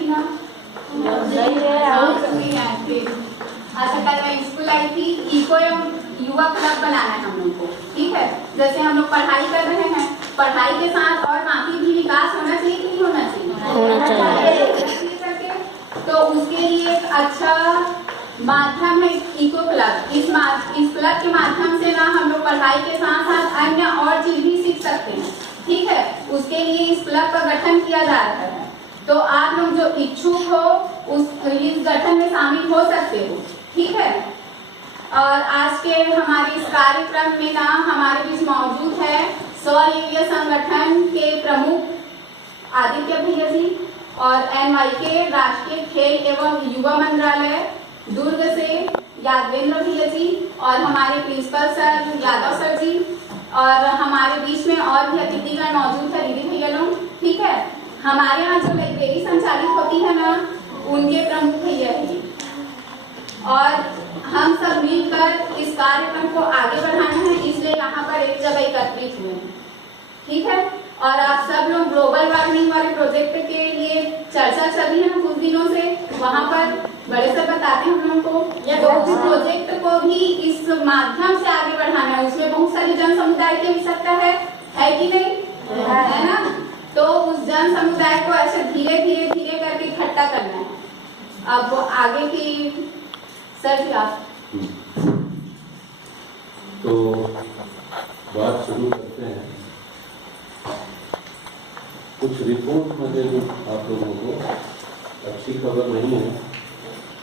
थी ना? अच्छा, कल मैं स्कूल आई थी। इको एवं युवा क्लब बनाना है हम लोग को, ठीक है। जैसे हम लोग पढ़ाई कर रहे हैं, पढ़ाई के साथ और बाकी भी विकास होना चाहिए कि नहीं होना चाहिए? होना चाहिए। तो उसके लिए एक अच्छा माध्यम है इको क्लब। इस क्लब के माध्यम से ना हम लोग पढ़ाई के साथ साथ अन्य और चीज भी सीख सकते हैं, ठीक है। उसके लिए इस क्लब का गठन किया जा रहा है, तो आप लोग जो इच्छुक हो इस गठन में शामिल हो सकते हो, ठीक है। और आज के हमारे इस कार्यक्रम में ना हमारे बीच मौजूद है स्वयंसेवी संगठन के प्रमुख आदित्य भैया जी और NYK राष्ट्रीय खेल एवं युवा मंत्रालय दुर्ग से यादवेंद्र भैया जी और हमारे प्रिंसिपल सर यादव सर जी, और हमारे बीच में और भी अतिथिगण मौजूद है, दीदी भैया लोग, ठीक है। हमारे यहाँ जो लाइब्रेरी संचालित होती है ना, उनके प्रमुख भैया हैं, और हम सब मिलकर इस कार्यक्रम को आगे बढ़ाना है, इसलिए यहाँ पर एक जगह एकत्रित हुए हैं, ठीक है। और आप सब लोग ग्लोबल वार्मिंग वाले प्रोजेक्ट के लिए चर्चा चल रही है ना कुछ दिनों से, वहाँ पर बड़े सर बताते हैं हम लोगों को, तो उस प्रोजेक्ट को भी इस माध्यम से आगे बढ़ाना है। उसमें बहुत सारे जन समुदाय की आवश्यकता है कि नहीं, है ना? तो उस जन समुदाय को ऐसे धीरे धीरे धीरे करके इकट्ठा करना है। अब आगे की सर जी आप तो बात शुरू करते हैं। कुछ रिपोर्ट में दे दूं आप लोगों को, अच्छी खबर नहीं है।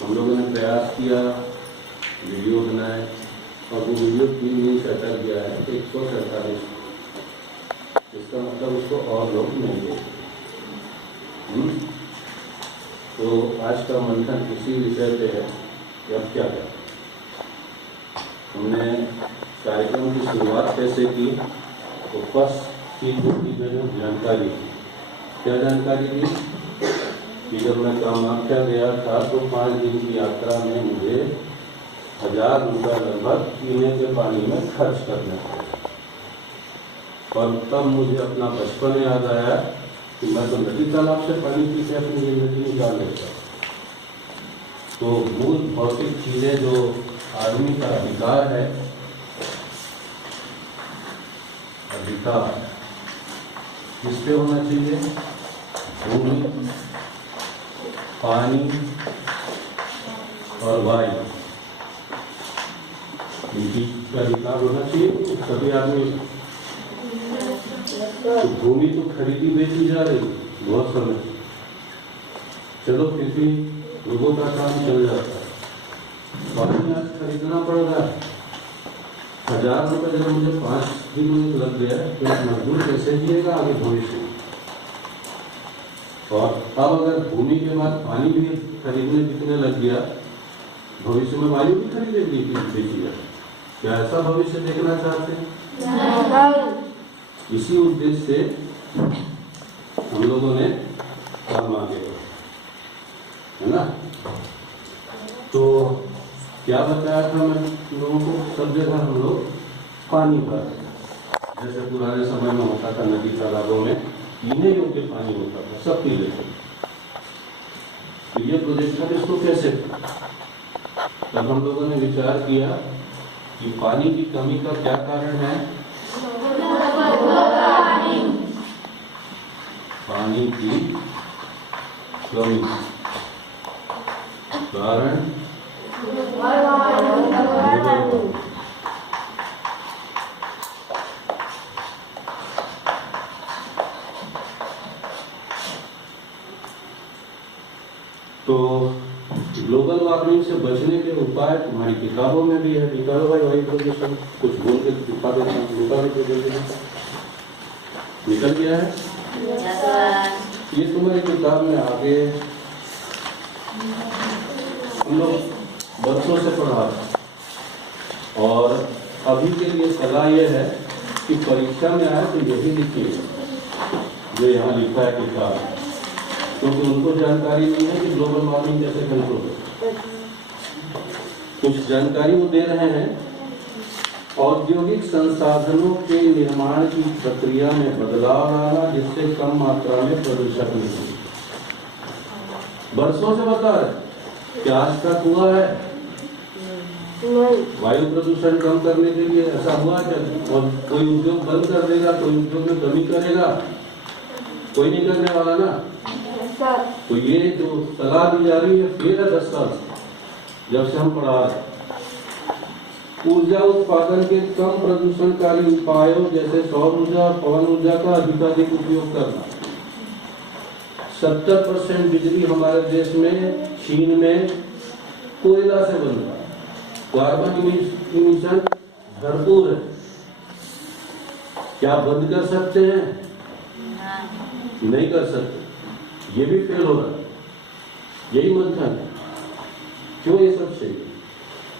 हम लोगों ने प्रयास किया, वीडियो बनाए, और वो वीडियो 3 दिन से अटक गया है 147। इसका मतलब उसको और लोग नहीं गए। तो आज का मंथन इसी विषय पे है कि अब क्या करें। हमने कार्यक्रम की शुरुआत कैसे की, तो फर्स्ट चीज जो की मैंने जानकारी दी। क्या जानकारी दी कि जब मैं कामाख्या गया था तो 5 दिन की यात्रा में मुझे 1000 रुपये लगभग पीने के पानी में खर्च करना पड़ा। और तब मुझे अपना बचपन याद आया कि मैं तो नदी तालाब से पानी पी के अपनी जिंदगी निकाल लेता। तो मूल भौतिक चीजें जो आदमी का अधिकार है, अधिकार किस पे होना चाहिए? भूमि, पानी और वायु, इनकी अधिकार होना चाहिए सभी आदमी। तो भूमि तो खरीदी बेची जा रही बहुत समय, चलो फिर भी लोगों का काम चल जाता है। पानी आज खरीदना पड़ रहा है। 1000 रुपये जब मुझे 5 दिन में लग गया तो मजदूर कैसे जिएगा आगे भविष्य में? और अब अगर भूमि के बाद पानी भी खरीदने कितने लग गया, भविष्य में वायु भी खरीदेगी बेची जाए। क्या ऐसा भविष्य देखना चाहते हैं? इसी उद्देश्य से हम लोगों ने काम आगे बढ़ा, है ना। तो क्या बताया था मैं लोगों को? सब जगह हम लोग पानी भर, जैसे पुराने समय में होता था नदी तालाबों में पीने योग्य पानी होता था, सब पी लेते। तो ये प्रोजेक्ट था, इसको कैसे? तब हम लोगों ने विचार किया कि पानी की कमी का क्या कारण है? पानी की कमी कारण तो ग्लोबल वार्मिंग से बचने के उपाय तुम्हारी किताबों में भी है। निकालो भाई वही प्रोजेक्शन, कुछ बोल के दिखा देता हूँ। निकल गया है? ये तुम्हारी किताब में आगे हम लोग बच्चों से पढ़ा, और अभी के लिए सलाह यह है कि परीक्षा में आए तो यही लिखिए जो यहाँ लिखा है किताब, क्योंकि उनको जानकारी नहीं है कि ग्लोबल वार्मिंग कैसे कंट्रोल है। कुछ जानकारी वो दे रहे हैं। औद्योगिक संसाधनों के निर्माण की प्रक्रिया में बदलाव लाना जिससे कम मात्रा में प्रदूषक निकले। वर्षों से बता रहे, क्या आज तक हुआ है? वायु प्रदूषण कम करने के लिए ऐसा हुआ क्या? और कोई उद्योग बंद कर देगा, कोई उद्योग में कमी करेगा? कोई नहीं करने वाला ना। तो ये जो सलाह दी जा रही है फिर 10 साल से जब से हम पढ़ा रहे, ऊर्जा उत्पादन के कम प्रदूषणकारी उपायों जैसे सौर ऊर्जा, पवन ऊर्जा का अधिकाधिक उपयोग करना। 70% बिजली हमारे देश में, चीन में कोयला से बन रहा है। कार्बन इमिशन भरपूर है। क्या बंद कर सकते हैं? नहीं कर सकते। ये भी फेल हो रहा है। यही मंथन है। क्यों ये सब सही?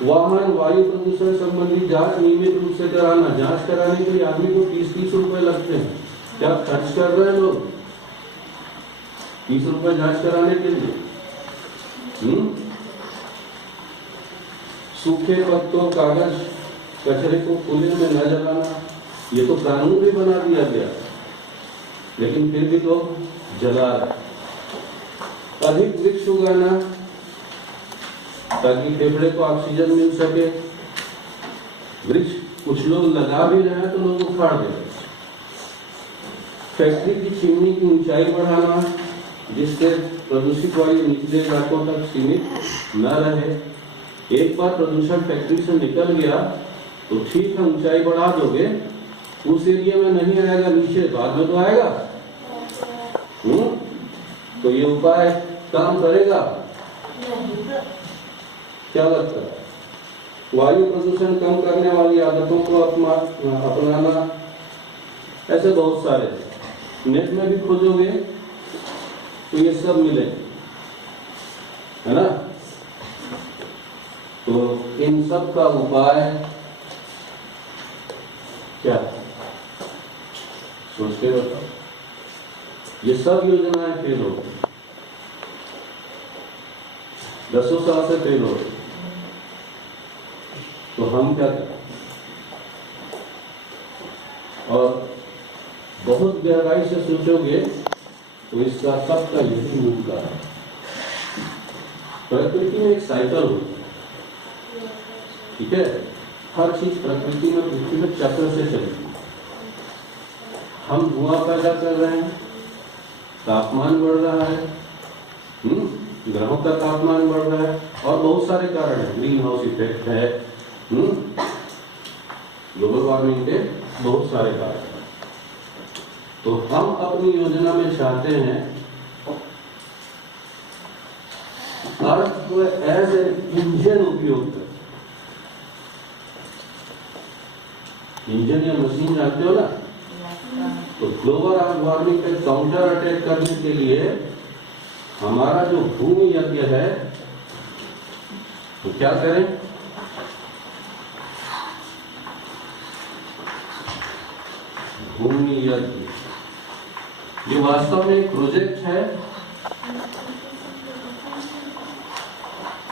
वाहन वायु प्रदूषण संबंधी जांच नियमित रूप से कराना। जांच कराने के लिए आदमी को 30-30 रुपए लगते हैं। क्या खर्च कर रहे हैं लोग 30 रुपए जांच कराने के लिए? सूखे पत्तों, कागज, कचरे को खुले में न जलाना, ये तो कानून भी बना दिया गया, लेकिन फिर भी लोग जला रहे। अधिक वृक्ष उगाना ताकि फेफड़े को ऑक्सीजन मिल सके। वृक्ष कुछ लोग लगा भी रहे हैं तो लोग उखाड़ दे रहे। फैक्ट्री की चिमनी की ऊंचाई बढ़ाना जिससे प्रदूषित वायु निचले इलाकों तक सीमित न रहे। एक बार प्रदूषण फैक्ट्री से निकल गया तो ठीक है, ऊंचाई बढ़ा दोगे, उस एरिया में नहीं आएगा, नीचे बाद में तो आएगा। तो ये उपाय काम करेगा? क्या लगता है? वायु प्रदूषण कम करने वाली आदतों को अपनाना, ऐसे बहुत सारे नेट में भी खोजोगे तो ये सब मिले, है ना? तो इन सब का उपाय क्या? सोच के बताओ। ये सब योजनाएं फेल हो गई, 10 साल से फेल हो गई। तो हम क्या करें? और बहुत गहराई से सोचोगे तो इसका सबका यही मूल कारण है। प्रकृति में एक साइकिल होती है, ठीक है? हर चीज प्रकृति में, पृथ्वी में चक्र से चलती है। हम धुआं पैदा कर रहे हैं, तापमान बढ़ रहा है, ग्रहों का तापमान बढ़ रहा है, और बहुत सारे कारण है। ग्रीन हाउस इफेक्ट है, ग्लोबल वार्मिंग के बहुत सारे कारण हैं। तो हम अपनी योजना में चाहते हैं अर्थ को एज ए इंजन उपयोग कर। इंजन या मशीन जानते हो ना? तो ग्लोबल वार्मिंग पे काउंटर अटैक करने के लिए हमारा जो भूमि यज्ञ है, तो क्या करें? भूमि यज्ञ ये वास्तव में एक प्रोजेक्ट है।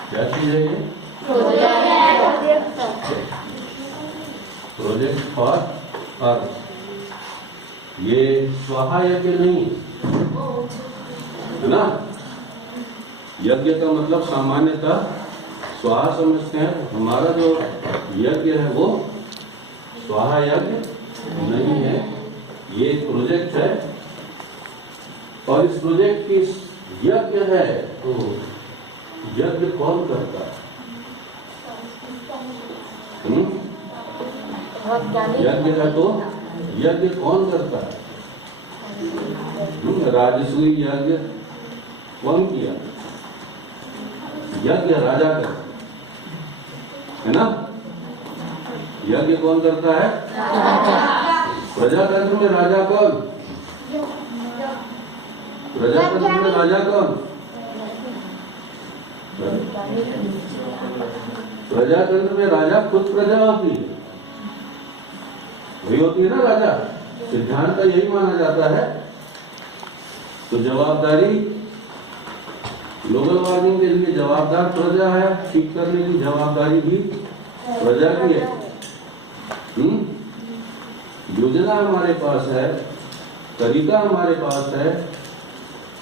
क्या चीज है ये? Project for earth. ये स्वाहा यज्ञ नहीं है ना? यज्ञ का मतलब सामान्यतः स्वाहा समझते हैं। हमारा जो यज्ञ है वो स्वाहा यज्ञ नहीं है, ये एक प्रोजेक्ट है। और इस प्रोजेक्ट की यज्ञ है, तो यज्ञ कौन करता है? यज्ञ है तो यज्ञ कौन करता है? राजसूय यज्ञ कौन किया? यज्ञ राजा करता है ना? यज्ञ कौन करता है? प्रजातंत्र में राजा कौन? प्रजातंत्र में राजा कौन? प्रजातंत्र में राजा खुद प्रजा होती है, वही होती है ना राजा। सिद्धांत का यही माना जाता है। तो जवाबदारी, ग्लोबल वार्मिंग के लिए जवाबदार प्रजा है, ठीक करने की जवाबदारी भी प्रजा की है। योजना हमारे पास है, तरीका हमारे पास है,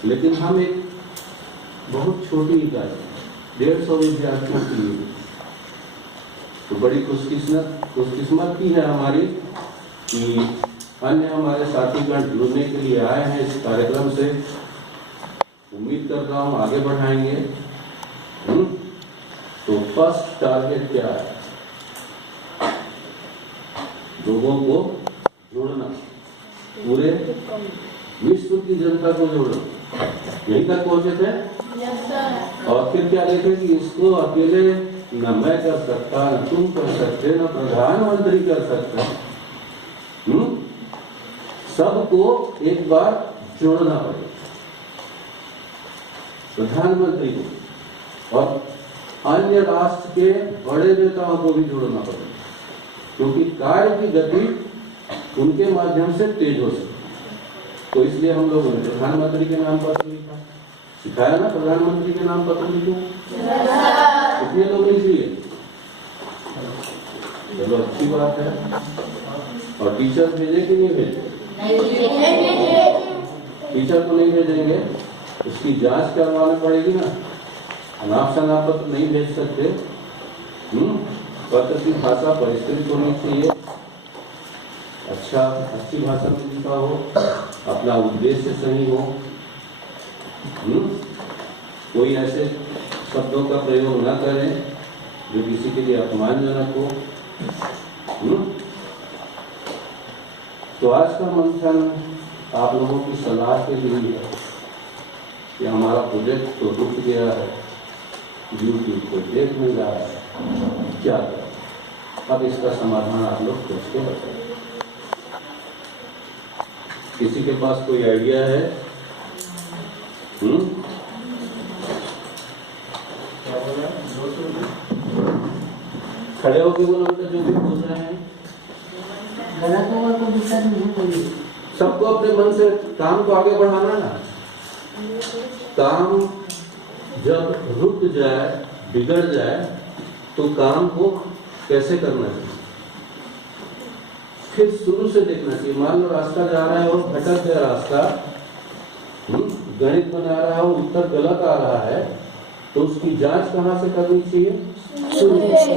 लेकिन हम एक बहुत छोटी इकाई, 150 विद्यार्थियों के लिए। तो बड़ी खुशकिस्मती है हमारी कि अन्य हमारे साथीगण जुड़ने के लिए आए हैं इस कार्यक्रम से। उम्मीद कर रहा हूँ आगे बढ़ाएंगे। तो फर्स्ट टारगेट क्या है? लोगों को जोड़ना, पूरे विश्व की जनता को जोड़ना। यहीं तक पहुंचे थे। और फिर क्या देखे कि इसको अकेले न मैं कर सकता, न तुम कर सकते, न प्रधानमंत्री कर सकता। सबको एक बार जोड़ना पड़ेगा, प्रधानमंत्री को और अन्य राष्ट्र के बड़े नेताओं को भी जोड़ना पड़ेगा, क्योंकि कार्य की गति उनके माध्यम से तेज हो सकती। तो इसलिए हम लोगों ने प्रधानमंत्री के नाम पत्र लिखा, सिखाया ना, प्रधानमंत्री के नाम पत्र लिखो। कितने लोग लिख लिए? चलो अच्छी बात है। और टीचर भेजे कि नहीं भेजे? टीचर को नहीं भेजेंगे, उसकी जांच करवानी पड़ेगी ना। अनाप शनाप पत्र नहीं भेज सकते। पत्र की भाषा परिष्कृत होनी चाहिए, अच्छी भाषा में लिखा हो, अपना उद्देश्य सही हो, कोई ऐसे शब्दों का प्रयोग न करें जो किसी के लिए अपमानजनक हो। तो आज का मंथन आप लोगों की सलाह के लिए है कि हमारा प्रोजेक्ट तो रुक गया है, यूट्यूब को देख नहीं रहा है, क्या करें? अब इसका समाधान आप लोग सोच के बताइए। किसी के पास कोई आइडिया है? खड़े होके बोलो बेटा, जो भी बोल रहे हैं। गलत होगा तो दिक्कत नहीं होगी। सबको अपने मन से काम को आगे बढ़ाना ना। काम जब रुक जाए, बिगड़ जाए, तो काम को कैसे करना चाहिए? फिर शुरू से देखना चाहिए। मान लो रास्ता जा रहा है और भटक गया रास्ता, गणित बना रहा है और उत्तर गलत आ रहा है, तो उसकी जांच कहाँ से करनी चाहिए? शुरू से।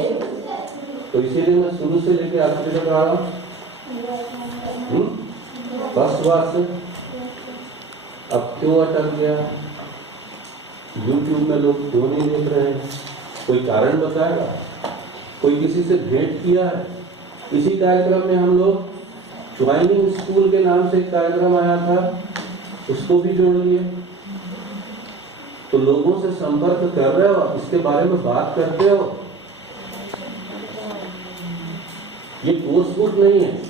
तो इसीलिए मैं शुरू से लेके आखिर तक आ रहा हूँ। फर्स्ट बात से अब क्यों अटक गया? YouTube में लोग क्यों नहीं देख रहे हैं? कोई कारण बताएगा? कोई किसी से भेंट किया है? इसी कार्यक्रम में हम लोग ज्वाइनिंग स्कूल के नाम से एक कार्यक्रम आया था, उसको भी जोड़ लिए। तो लोगों से संपर्क कर रहे हो, इसके बारे में बात करते हो। ये कोर्स बुक नहीं है,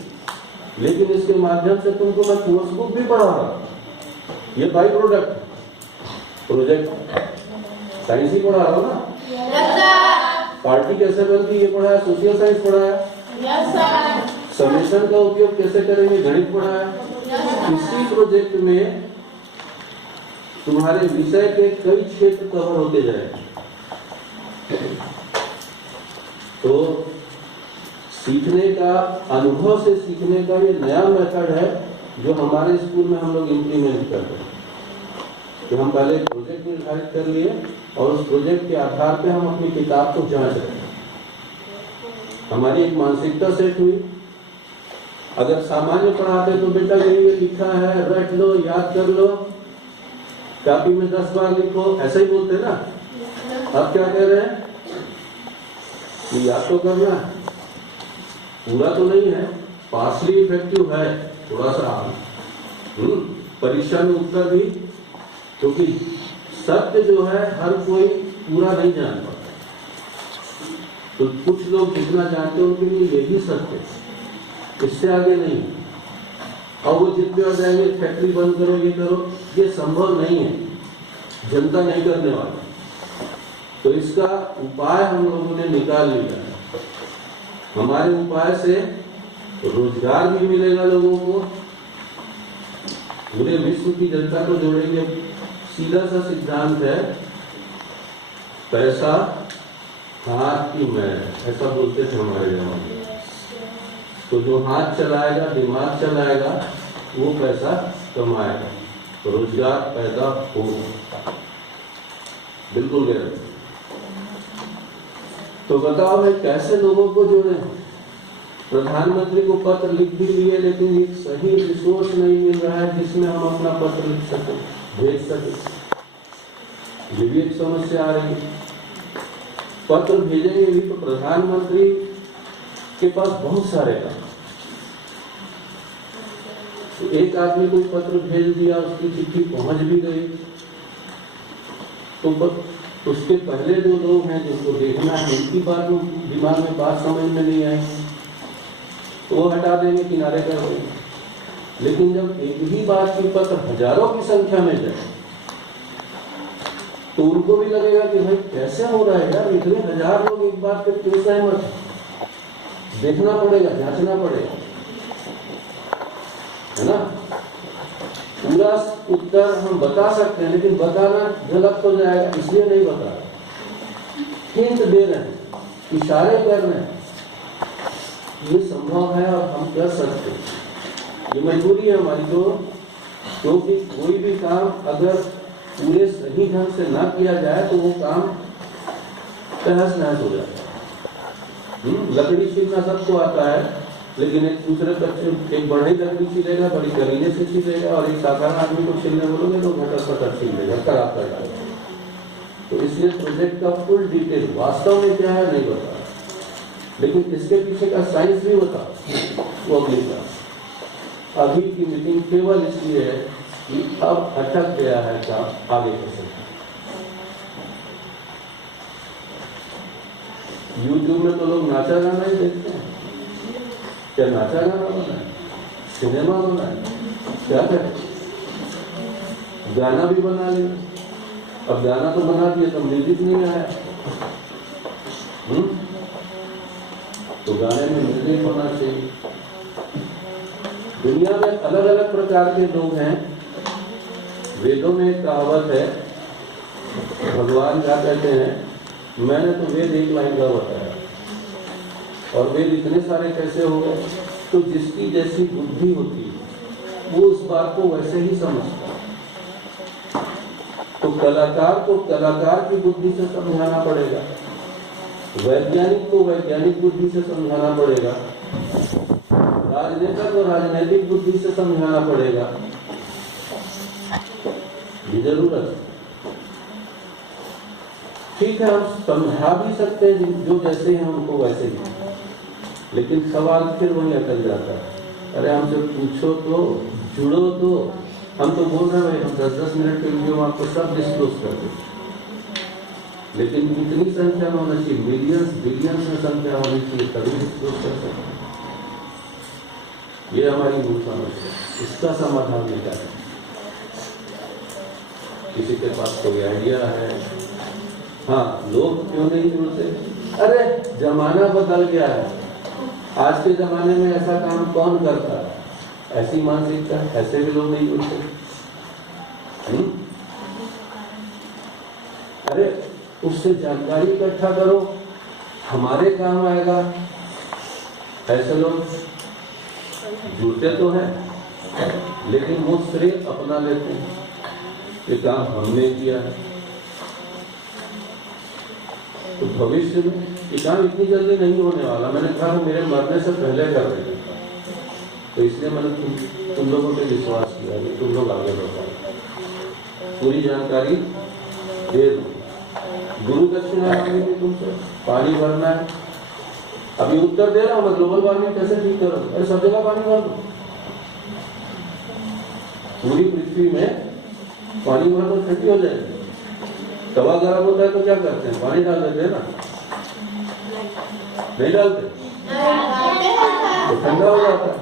लेकिन इसके माध्यम से तुमको मैं कोर्स बुक भी पढ़ा रहा हूं। ये बाई प्रोजेक्ट साइंस ही पढ़ा रहा हूं ना। पार्टी कैसे बनती ये पढ़ाया, सोशल साइंस पढ़ाया, समेशन का उपयोग कैसे करेंगे गणित पढ़ाया। इसी प्रोजेक्ट में तुम्हारे विषय के कई क्षेत्र कवर होते जाएंगे। तो सीखने का, अनुभव से सीखने का ये नया मेथड है जो हमारे स्कूल में हम लोग इम्प्लीमेंट कर रहे हैं। कि हम पहले प्रोजेक्ट निर्धारित कर लिए और उस प्रोजेक्ट के आधार पे हम अपनी किताब को जांच रहे हैं। हमारी एक मानसिकता सेट हुई। अगर सामान्य पढ़ाते तो बेटा ये लिखा है, रट लो, याद कर लो, कॉपी में 10 बार लिखो, ऐसा ही बोलते ना। अब क्या कह रहे हैं? याद तो करना है, पूरा तो नहीं है, पार्शली इफेक्टिव है थोड़ा सा। परीक्षा में उत्तर भी, क्योंकि सत्य जो है हर कोई पूरा नहीं जान पाता। तो कुछ लोग जितना जानते हैं उनके लिए यही सत्य है, इससे आगे नहीं। और वो जिद पे आ जाएंगे फैक्ट्री बंद करो, ये करो, ये संभव नहीं है, जनता नहीं करने वाला। तो इसका उपाय हम लोगों ने निकाल लिया है। हमारे उपाय से रोजगार भी मिलेगा लोगों को, पूरे विश्व की जनता को जोड़ेंगे। सीधा सा सिद्धांत है, पैसा हाथ की मैल, ऐसा बोलते थे हमारे जमाने में। तो जो हाथ चलाएगा, दिमाग चलाएगा, वो पैसा कमाएगा, तो रोजगार पैदा होगा। बिल्कुल गारंटी। तो बताओ मैं कैसे लोगों को जोड़े? प्रधानमंत्री को पत्र लिख भी लिए, लेकिन एक सही रिसोर्स नहीं मिल रहा है जिसमें हम अपना पत्र लिख सकें, भेज सकें। ये भी एक समस्या आ रही है। पत्र भेजेंगे भी तो प्रधानमंत्री के पास बहुत सारे काम। तो एक आदमी को पत्र भेज दिया, उसकी चिट्ठी पहुंच भी गई, तो उसके पहले जो लोग हैं जिनको देखना है उनकी बात दिमाग में बात समझ में नहीं आई, तो वो हटा देंगे, किनारे कर देंगे। लेकिन जब एक ही बात की पत्र हजारों की संख्या में जाए तो उनको भी लगेगा कि भाई कैसे हो रहा है यार, इतने हजार लोग एक बात पे क्यों सहमत? देखना पड़ेगा, जांचना पड़ेगा, है ना। पूरा उत्तर हम बता सकते हैं, लेकिन बताना गलत हो जाएगा, इसलिए नहीं बता रहे। हिंट दे रहे हैं, इशारे कर रहे हैं, ये संभव है और हम कर सकते हैं। ये मजबूरी है हमारी, तो क्योंकि कोई भी काम अगर पूरे सही ढंग से ना किया जाए तो वो काम तहस नहस हो जाता है। लकड़ी छीलना सबको आता है, लेकिन एक दूसरे बच्चे एक बढ़ई लकड़ी छीलेगा, बड़ी करीने से छीलेगा, और एक साधारण आदमी को छीलने बोलोगे तो घटर पटर छील देगा, खराब कर डालेगा। तो इसलिए प्रोजेक्ट का फुल डिटेल वास्तव में क्या है नहीं बता, लेकिन इसके पीछे का साइंस भी बता, वो अगली क्लास। अभी की मीटिंग केवल इसलिए है कि अब अटक गया है काम, आगे कैसे। यूट्यूब में तो लोग नाचा गाना ही देखते हैं, क्या नाचा गाना बना है, सिनेमा बना है, क्या करें? गाना भी बना लिया, अब गाना तो बना दिया तो म्यूजिक नहीं आया। तो गाने में म्यूजिक होना चाहिए। दुनिया में अलग अलग प्रकार के लोग हैं। वेदों में एक कहावत है, भगवान क्या कहते हैं, मैंने तो वेद एक लाइन का बताया, और वेद इतने सारे कैसे हो गए? तो जिसकी जैसी बुद्धि होती है वो उस बात को वैसे ही समझता है। तो कलाकार को कलाकार की बुद्धि से समझाना पड़ेगा, वैज्ञानिक को वैज्ञानिक बुद्धि से समझाना पड़ेगा, राजनेता को राजनीतिक बुद्धि से समझाना पड़ेगा। ये जरूरत है। ठीक है, हम समझा भी सकते हैं जो जैसे हैं उनको वैसे ही, लेकिन सवाल फिर वही अटक जाता है। अरे हमसे पूछो तो, जुड़ो तो। हम तो बोल रहे हैं हम 10-10 मिनट के वीडियो में आपको सब डिस्क्लोज कर दें, लेकिन इतनी संख्या में होना चाहिए, मिलियंस बिलियंस में संख्या होनी चाहिए, तभी डिस्क्लोज कर सकते हैं। ये हमारी मूल समस्या है, इसका समाधान निकालें। किसी के पास कोई आइडिया है? हाँ, लोग क्यों नहीं जुड़ते? अरे जमाना बदल गया है, आज के जमाने में ऐसा काम कौन करता है? ऐसी मानसिकता, ऐसे भी लोग नहीं जुड़ते। अरे उससे जानकारी इकट्ठा करो, हमारे काम आएगा। ऐसे लोग जुड़ते तो हैं, लेकिन वो श्रेय अपना लेते हैं, ये काम हमने किया है। तो भविष्य में ये काम इतनी जल्दी नहीं होने वाला। मैंने कहा मेरे मरने से पहले कर रहे, तो इसलिए मैंने तुम लोगों पे विश्वास किया कि तुम लोग आगे बढ़ो, पूरी जानकारी दे दो। गुरु दक्षिणा मांगी थी तुमसे, पानी भरना है। अभी उत्तर दे रहा हूं मैं, ग्लोबल वार्मिंग कैसे ठीक करो? अरे सब जगह पानी भर दो, पूरी पृथ्वी में पानी भर दो, ठंडी हो जाएगी। तवा गर्म होता है तो क्या करते हैं? पानी डाल देते हैं ना, नहीं डालते तो ठंडा हो जाता है।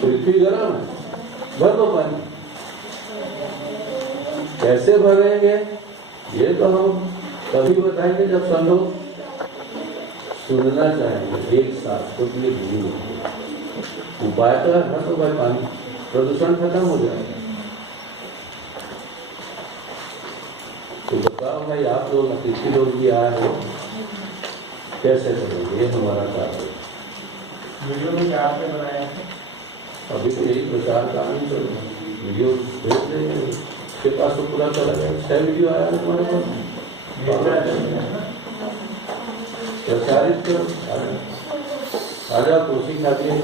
पृथ्वी गर्म है, भर दो पानी। कैसे भरेंगे ये तो हम कभी बताएंगे जब सब लोग सुनना चाहेंगे एक साथ, तो ये भूल उपाय तो है, भर दो भाई पानी, प्रदूषण खत्म हो जाएगा। तो बताओ भाई, आप लोग अतिथि लोग भी आए हो, कैसे करेंगे? ये हमारा कार्य। वीडियो में क्या आपने बनाया? अभी तो यही प्रचार का नहीं चल रहा, वीडियो भेज देंगे, उसके पास तो पूरा चला गया। 6 वीडियो आया है तुम्हारे पास, प्रचारित करो। आजा कुर्सी खा दिए।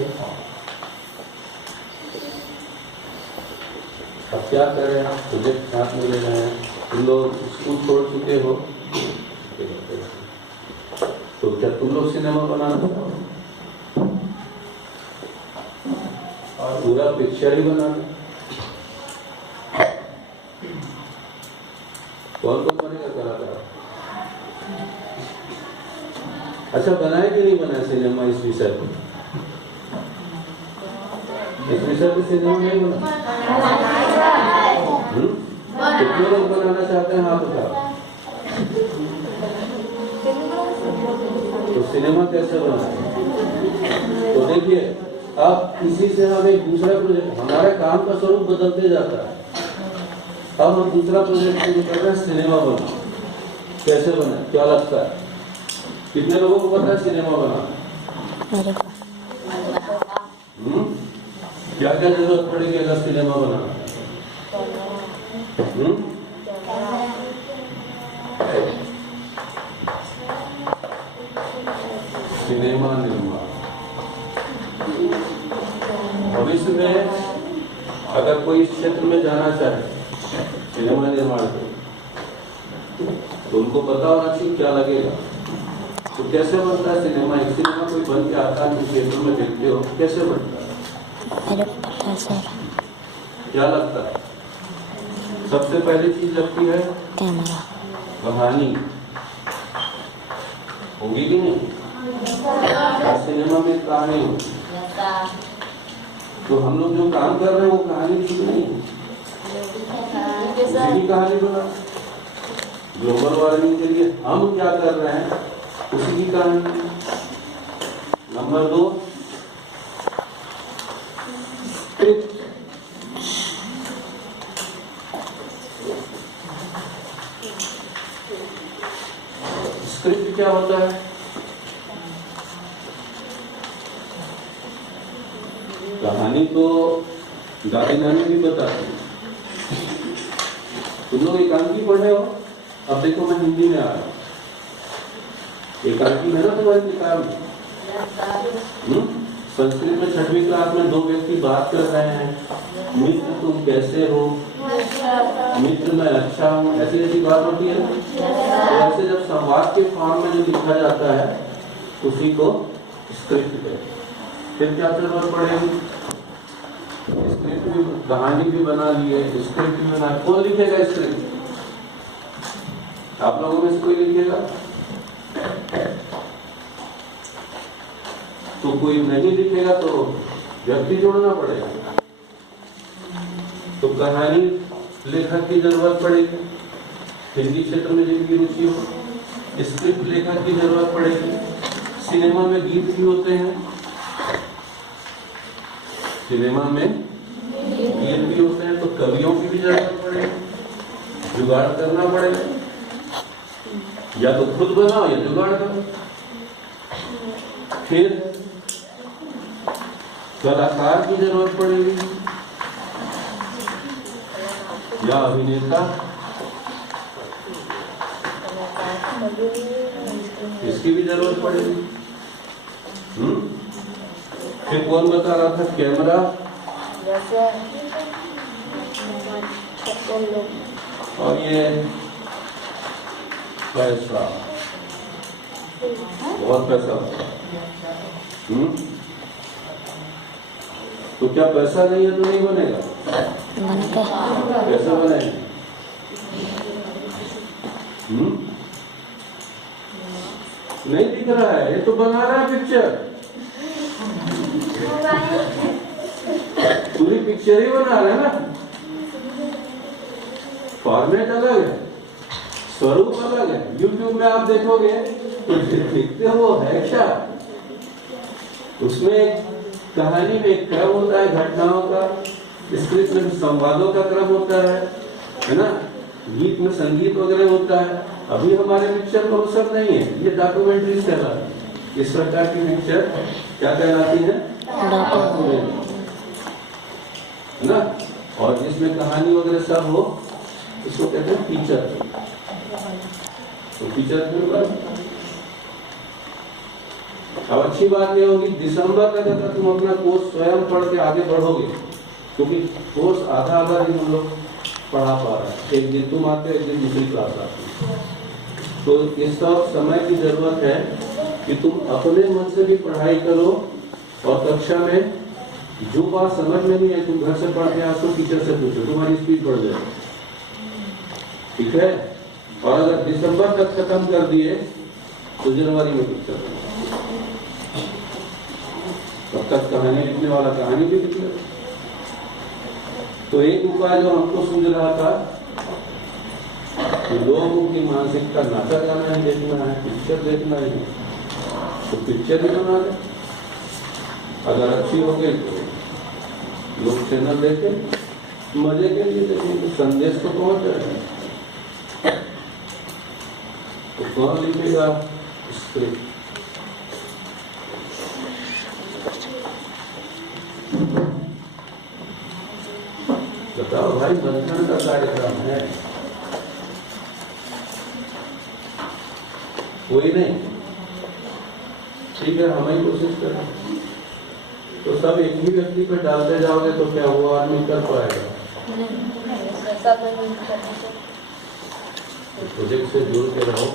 अब क्या कर रहे हैं? प्रोजेक्ट साथ में ले रहे हैं। तुम लोग स्कूल छोड़ चुके हो तो क्या तुम लोग सिनेमा बनाना चाहो? और पूरा पिक्चर ही बनाना? कौन कौन बनेगा कलाकार? अच्छा, बनाए कि नहीं बनाए सिनेमा इस विषय पर? इस विषय पर सिनेमा नहीं बना? कितने लोग बनाना चाहते हैं हाथ उठा? तो सिनेमा कैसे बनाए? तो देखिए, अब इसी से हम एक दूसरा प्रोजेक्ट, हमारे काम का स्वरूप बदलते जाता है। अब हम दूसरा प्रोजेक्ट शुरू कर रहे हैं, सिनेमा बना। कैसे बना? क्या लगता है? कितने लोगों को पता है सिनेमा बनाना? क्या क्या जरूरत पड़ेगी अगर सिनेमा बनाना? सिनेमा निर्माण भविष्य में अगर कोई इस क्षेत्र में जाना चाहे सिनेमा निर्माण को, तो उनको पता होना चाहिए क्या लगेगा। तो कैसे बनता है सिनेमा? एक सिनेमा कोई बन के आता है, थिएटर में देखते हो, कैसे बनता है? क्या लगता है? सबसे पहली चीज लगती है कैमरा, कहानी। होगी कि नहीं? सिनेमा में कहानी होगी। तो हम लोग जो काम कर रहे हैं वो कहानी ठीक नहीं है, उसी की कहानी बना। ग्लोबल वार्मिंग के लिए हम क्या कर रहे हैं उसी की कहानी। Number 2, script. स्क्रिप्ट क्या होता है? कहानी तो दादी नानी भी बताती है। तुम लोग एकांकी पढ़े हो? अब देखो मैं हिंदी में आ रहा हूँ। एकांकी है ना तुम्हारी किताब में? संस्कृत में 6वीं क्लास में 2 व्यक्ति बात कर रहे हैं, मित्र तुम कैसे हो, मित्र मैं अच्छा हूँ, ऐसी ऐसी बात होती है। तो ऐसे जब संवाद के फॉर्म में जो लिखा जाता है उसी को स्क्रिप्ट कहते हैं। फिर क्या जरूरत पड़ेगी? स्क्रिप्ट भी, कहानी भी बना लिए, स्क्रिप्ट भी बना। कौन लिखेगा स्क्रिप्ट? आप लोगों में से कोई लिखेगा? तो कोई नहीं लिखेगा तो व्यक्ति जोड़ना पड़ेगा। तो कहानी लेखक की जरूरत पड़ेगी, हिंदी क्षेत्र में जिनकी रुचि हो। स्क्रिप्ट लेखक की जरूरत पड़ेगी। सिनेमा में गीत भी होते हैं, सिनेमा में गीत भी होते हैं, तो कवियों की भी जरूरत पड़ेगी। जुगाड़ करना पड़ेगा, या तो खुद बनाओ या जुगाड़ करो। फिर कलाकार की जरूरत पड़ेगी या अभिनेता, इसकी भी जरूरत पड़ेगी। फिर कौन बता रहा था? कैमरा और ये पैसा, बहुत पैसा होता है। तो क्या पैसा नहीं है तो नहीं बनेगा? कैसे बनेगा? नहीं दिख रहा है, ये तो बना रहा है पिक्चर, पूरी पिक्चर ही बना रहे हैं ना। फॉर्मेट अलग है, स्वरूप अलग है। YouTube में आप देखोगे तो देखते हो है क्या, उसमें एक कहानी में एक क्रम होता है घटनाओं का, स्क्रिप्ट में संवादों का क्रम होता है ना, गीत में संगीत वगैरह होता है। अभी हमारे पिक्चर को अवसर नहीं है, ये डॉक्यूमेंट्रीज कहलाती है। इस प्रकार की पिक्चर क्या कहलाती है? डॉक्यूमेंट्री, है ना। और जिसमें कहानी वगैरह सब हो उसको कहते हैं फीचर। तो टीचर क्यों कर? अब अच्छी बात यह होगी दिसंबर तक अगर तुम अपना कोर्स स्वयं पढ़ के आगे बढ़ोगे, क्योंकि कोर्स आधा दिन हम लोग पढ़ा पा रहे हैं, एक दिन तुम आते एक दिन दूसरी क्लास आती है, तो इस सब समय की जरूरत है कि तुम अपने मन से भी पढ़ाई करो और कक्षा में जो बात समझ में नहीं है तुम घर से पढ़ के आ तो टीचर से पूछो, तुम्हारी स्पीड बढ़ जाएगी, ठीक है। और अगर दिसंबर तक खत्म कर दिए तो जनवरी में कुछ कर तब तक कहानी लिखने वाला कहानी भी लिख ले। तो एक उपाय जो हमको सूझ रहा था कि लोगों की मानसिकता नाटक गाना है, देखना है, पिक्चर देखना है, तो पिक्चर ही बना दे। अगर अच्छी हो गई तो लोग चैनल देखे, मजे के लिए देखेंगे, संदेश तो पहुंच जाएगा। तो कौन लिखेगा स्क्रिप्ट? बताओ भाई, मंथन का कार्यक्रम है, कोई नहीं, ठीक है, हम ही कोशिश करें। तो सब एक ही व्यक्ति पे डालते जाओगे तो क्या वो आदमी कर पाएगा? प्रोजेक्ट से जुड़ के रहो।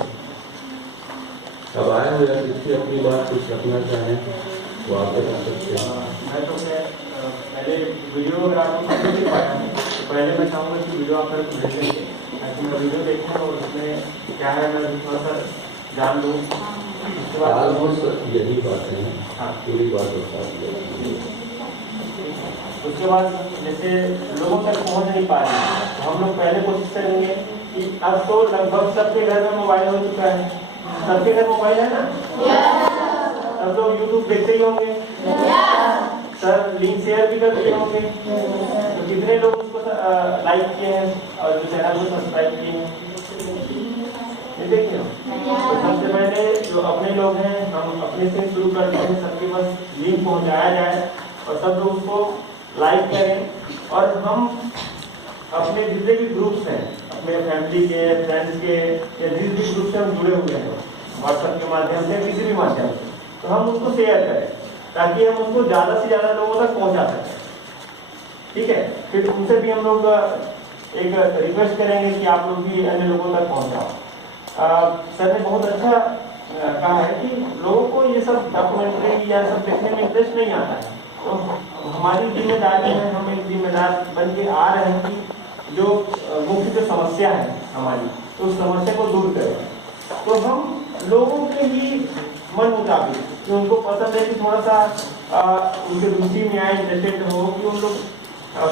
अब आए हो या किसी अपनी बात कुछ रखना चाहें तो आप बता सकते हैं। मैं तो पहले वीडियो अगर आपको समझ नहीं पाया तो पहले मैं चाहूँगा कि वीडियो आप मेरे को भेजेंगे ताकि मैं वीडियो देखूँ और उसमें क्या है मैं थोड़ा सा जान लूँ। ऑलमोस्ट यही बातें हैं, हाँ, पूरी बात बता दी। उसके बाद जैसे लोगों तक पहुंच नहीं पा रहे तो हम लोग पहले कोशिश करेंगे कि अब तो लगभग सबके घर में मोबाइल हो चुका है, सबके घर मोबाइल है ना, सब लोग यूट्यूब देखते ही होंगे, सर लिंक शेयर भी करते होंगे, तो कितने लोग उसको लाइक किए हैं और जो चैनल को सब्सक्राइब किए हैं, ये देखिए। तो सबसे पहले जो अपने लोग हैं हम अपने से शुरू करते हैं, सबके पास लिंक पहुंचाया जाए और सब लोग उसको लाइक करें। और हम अपने जितने भी ग्रुप्स हैं, अपने फैमिली के, फ्रेंड्स के या जिस भी ग्रुप से हम जुड़े हुए हैं व्हाट्सएप के माध्यम से, किसी भी माध्यम से, तो हम उसको शेयर करें ताकि हम उसको ज़्यादा से ज़्यादा लोगों तक पहुंचा सकें, ठीक है। फिर उनसे भी हम लोग एक रिक्वेस्ट करेंगे कि आप लोग भी अन्य लोगों तक पहुँचाओ। सर ने बहुत अच्छा कहा है कि लोगों को ये सब डॉक्यूमेंट्री या सब देखने में इंटरेस्ट नहीं आता है, तो हमारी जिम्मेदारी है, हम एक जिम्मेदार बन के आ रहे हैं कि जो मुख्य जो समस्या है हमारी, तो उस समस्या को दूर करें। तो हम लोगों के ही मन मुताबिक कि उनको पसंद है कि थोड़ा सा उनके रुचि में आए, इंटरेस्टेड हो कि उन लोग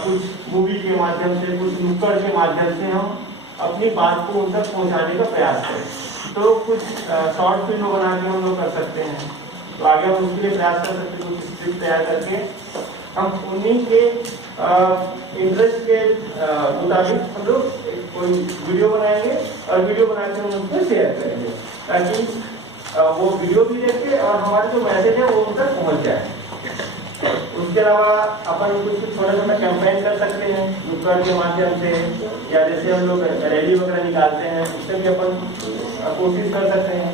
कुछ मूवी के माध्यम से, कुछ नुक्कड़ के माध्यम से हम अपनी बात को उन तक पहुँचाने का प्रयास करें। तो कुछ शॉर्ट फिल्म बना के हम लोग कर सकते हैं, तो आगे हम उसके लिए प्रयास कर सकते हैं, कुछ स्क्रिप्ट तैयार करके हम उन्हीं के इंटरेस्ट के मुताबिक हम लोग कोई वीडियो बनाएंगे और वीडियो बना के हम उसको शेयर करेंगे ताकि वो वीडियो भी देखे और हमारे जो मैसेज है वो उन तक पहुँच जाए। उसके अलावा अपन कुछ छोटा छोटा कैंपेन कर सकते हैं नुक्कड़ के माध्यम से, या जैसे हम लोग रैली वगैरह निकालते हैं उससे भी अपन कोशिश कर सकते हैं,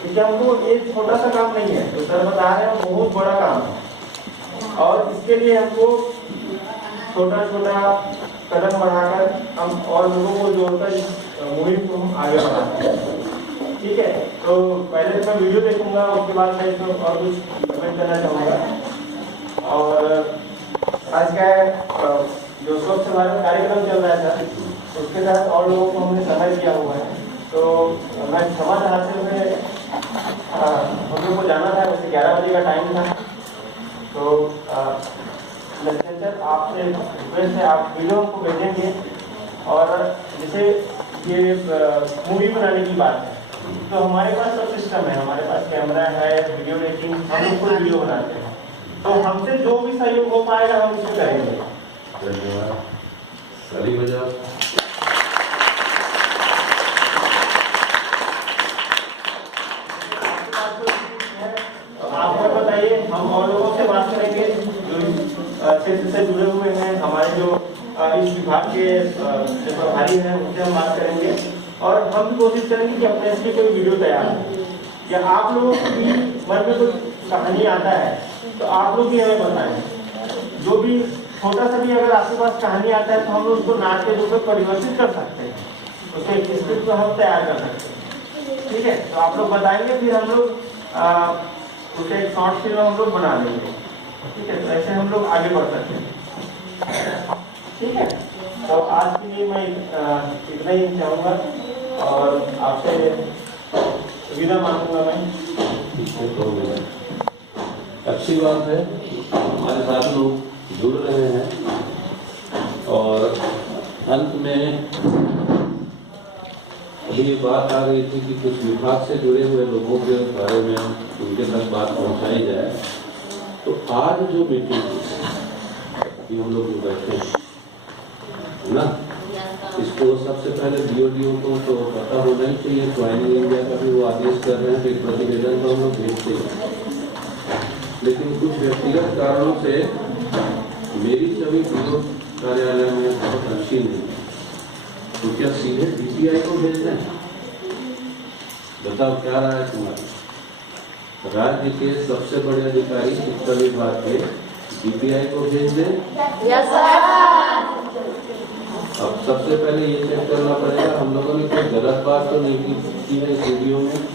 क्योंकि हमको ये छोटा सा काम नहीं है, तो सर बता रहे हैं बहुत बड़ा काम है और इसके लिए हमको छोटा छोटा कदम बढ़ाकर हम और लोगों को जोड़कर इस मुहिम को हम आगे बढ़ाते हैं, ठीक है। तो पहले मैं वीडियो देखूंगा, उसके बाद मैं इसमें और कुछ कमेंट करना चाहूँगा। और आज का जो स्वच्छ भारत कार्यक्रम चल रहा था उसके तहत और लोगों को हमने समय दिया हुआ है, तो मैं क्षमा चाहते हुए हम लोग को जाना था, वैसे 11 बजे का टाइम था, तो लेक्चर आपसे रिक्वेस्ट है आप वीडियो को भेजेंगे। और जैसे ये मूवी बनाने की बात है तो हमारे पास सब सिस्टम है, हमारे पास कैमरा है, वीडियो एडिटिंग, हम लोग खुद वीडियो बनाते हैं, तो हमसे जो भी सहयोग हो पाएगा हम उसको करेंगे। धन्यवाद। ताली बजाओ। आप बताइए, हम और लोगों से बात करेंगे जो क्षेत्र से जुड़े हुए हैं, हमारे जो इस विभाग के जो प्रभारी हैं उनसे हम बात करेंगे और हम भी कोशिश करेंगे कि अपने इसकी कोई वीडियो तैयार हो, या आप लोगों को भी मन में कोई कहानी आता है तो आप लोग भी हमें बताएं। जो भी छोटा सा भी अगर आपके पास कहानी आता है तो हम लोग उसको नाटक के रूप में परिवर्तित कर सकते हैं, उसे एक स्क्रिप्ट को हम तैयार कर सकते हैं। ठीक है, तो आप लोग बताएंगे, फिर हम लोग उसे एक शॉर्ट फिल्म हम लोग बना लेंगे। ठीक है, तो ऐसे हम लोग आगे बढ़ सकते हैं। ठीक है, तो आज के लिए मैं इतना ही चाहूँगा और आपसे विदा मांगूंगा मैं। ठीक है, तो अच्छी बात है, हमारे साथ लोग जुड़ रहे हैं। और अंत में अभी ये बात आ रही थी कि कुछ विभाग से जुड़े हुए लोगों के बारे में उनके तक बात पहुंचाई जाए। तो आज जो मीटिंग कि हम लोग जो बैठे हैं ना, इसको सबसे पहले DODO को तो पता होना ही चाहिए। ज्वाइनिंग इंडिया का भी वो आदेश कर रहे हैं कि प्रतिवेदन तो हम लोग भेजते हैं, लेकिन कुछ व्यक्तिगत कारणों से मेरी छवि DO कार्यालय में बहुत अच्छी नहीं, तो क्या सीधे DPI को भेज दें? बताओ क्या राय है तुम्हारी? राज्य के सबसे बड़े अधिकारी शिक्षा विभाग के DPI को भेज दें? Yes sir. अब सबसे पहले ये चेक करना पड़ेगा हम लोगों ने कोई गलत बात तो नहीं की है इस वीडियो में।